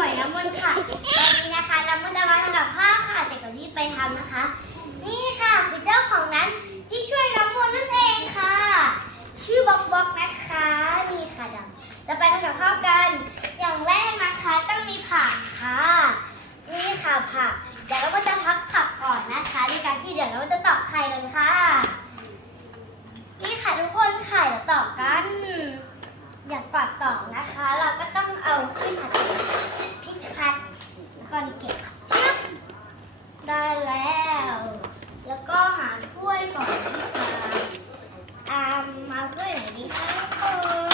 หวยน้ำมนต์ค่ะวันนี้นะคะน้ำมนต์จะมาทำกับข้าวค่ะแต่ก่อนที่ไปทำนะคะ นี่ค่ะคือเจ้าของนั้นที่ช่วยน้ำมนต์นั่นเองค่ะ ชื่อบ็อกบ็อกนะคะ นี่ค่ะเดี๋ยวจะไปทำกับข้าวกัน อย่างแรกนะคะต้องมีผักค่ะ นี่ค่ะผัก เดี๋ยวเราก็จะพักผักก่อนนะคะในการที่เดี๋ยวเราจะตอกไข่กันค่ะ นี่ค่ะทุกคนไข่เราตอกกัน อย่างก่อนตอกนะคะ เราก็ต้องเอาขึ้นผัดพริกผัดแล้วก็นี่เก็บค่ะชึบได้แล้ว แล้วก็หาถ้วยก่อนนะคะอ่ามาถ้วยไหนดีคะทุกคน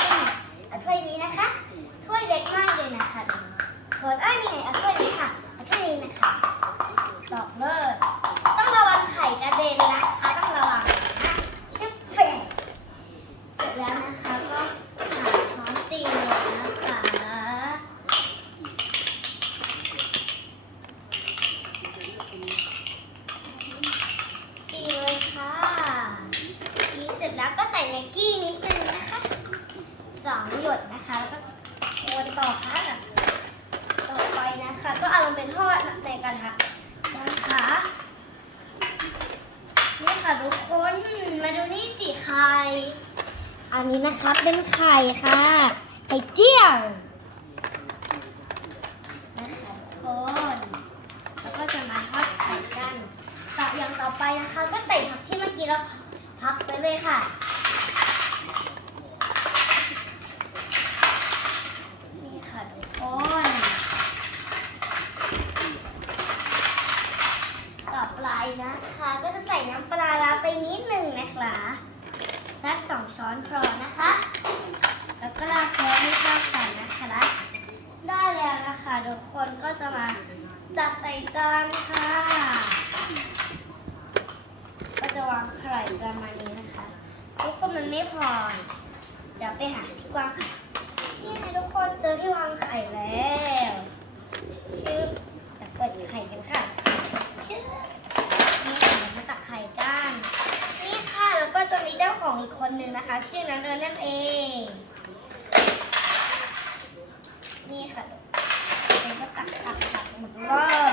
เอาถ้วยนี้นะคะ ถ้วยเล็กมากเลยนะคะคนอ้านี่ไงเอาถ้วยนี้ค่ะเอาถ้วยนี้นะคะตอกเลยต้องระวังไข่กระเด็นนะคะต้องระวังนะชึบเฟะเสร็จ แล้วนะคะ ก็หาช้อนตีเลยนะคะตีเลยค่ะตีเสร็จแล้วก็ใส่แม็กกี้นิดนึงนะคะสองหยดนะคะ แล้วก็วนต่อค่ะต่อไปนะคะ ก็เอาลงเป็นทอดในกระทะนะคะนี่ค่ะทุกคน มาดูนี่สิไข่ อันนี้นะคะเป็นไข่ค่ะไข่เจียวนะคะคนแล้วก็จะมาทอดไข่กันต่ออย่างต่อไปนะคะ ก็ใส่ผักที่เมื่อกี้เราพักไปเลยค่ะ นี่ค่ะทุกคน ต่อไปนะคะ ก็จะใส่น้ำปลาร้าไปนิดหนึ่งนะคะสักสองช้อนพอนะคะ แล้วก็ราดเครื่องให้เข้ากันนะคะ ได้แล้วนะคะทุกคนก็จะมา จัดใส่จานค่ะ ก็จะวางไข่ประมาณนี้นะคะทุกคนมันไม่พอ เดี๋ยวไปหาที่วางไข่นี่ทุกคนเจอที่วางไข่แล้วชื่อจะเปิดไข่กันค่ะชื่อนี่ค่ะเดี๋ยวมาตักไข่กันนี่ค่ะแล้วก็จะมีเจ้าของอีกคนนึงนะคะ ชื่อนันเดินนั่นเอง นี่ค่ะเดี๋ยวก็ตักตักตักหมดเลย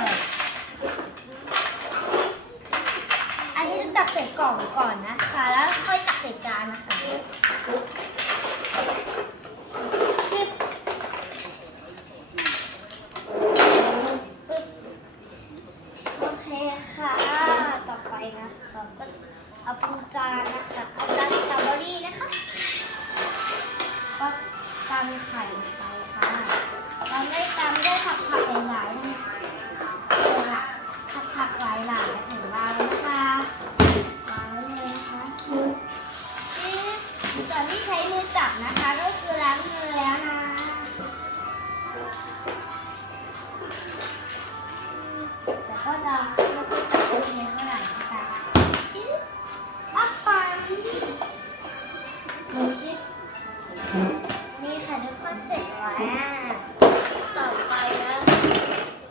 อันนี้จะ ตักใส่กล่องก่อนนะคะ แล้วค่อยตักใส่จานนะคะปึ๊บปึ๊บโอเคค่ะ ต่อไปนะคะก็เอาปูจานนะคะเอาจานสตรอเบอรี่นะคะก็ตำไข่ไปค่ะเราไม่ตำด้ผักผักหลายๆนะเล นี่ค่ะทุกคนเสร็จแล้วต่อไปนะ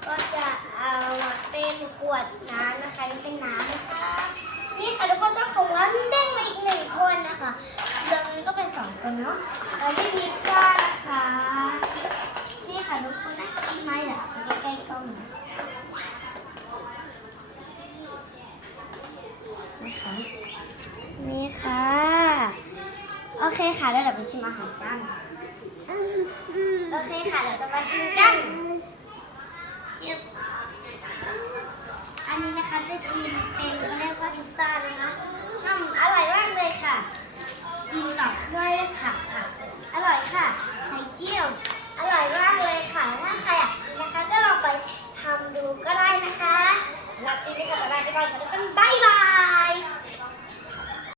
ก็จะเอามาเป็นขวดน้ำนะคะนี่เป็นน้ำนะคะนี่ค่ะทุกคนเจ้าของร้านเด้งมาอีกหนึ่งคนนะคะเรื่องนี้ก็เป็นสองคนเนาะแล้วนี่พิซซ่านะคะ นี่ค่ะทุกคนน่ากินไหมเหรอไปใกล้ๆกล้องนะ นะคะ นี่ค่ะ โอเคค่ะแล้วเดี๋ยวไปชิมอาหารกัน โอเคค่ะเดี๋ยวจะมาชิมกัน อันนี้นะคะจะชิมเป็นเรียกว่าพิซซ่านะคะ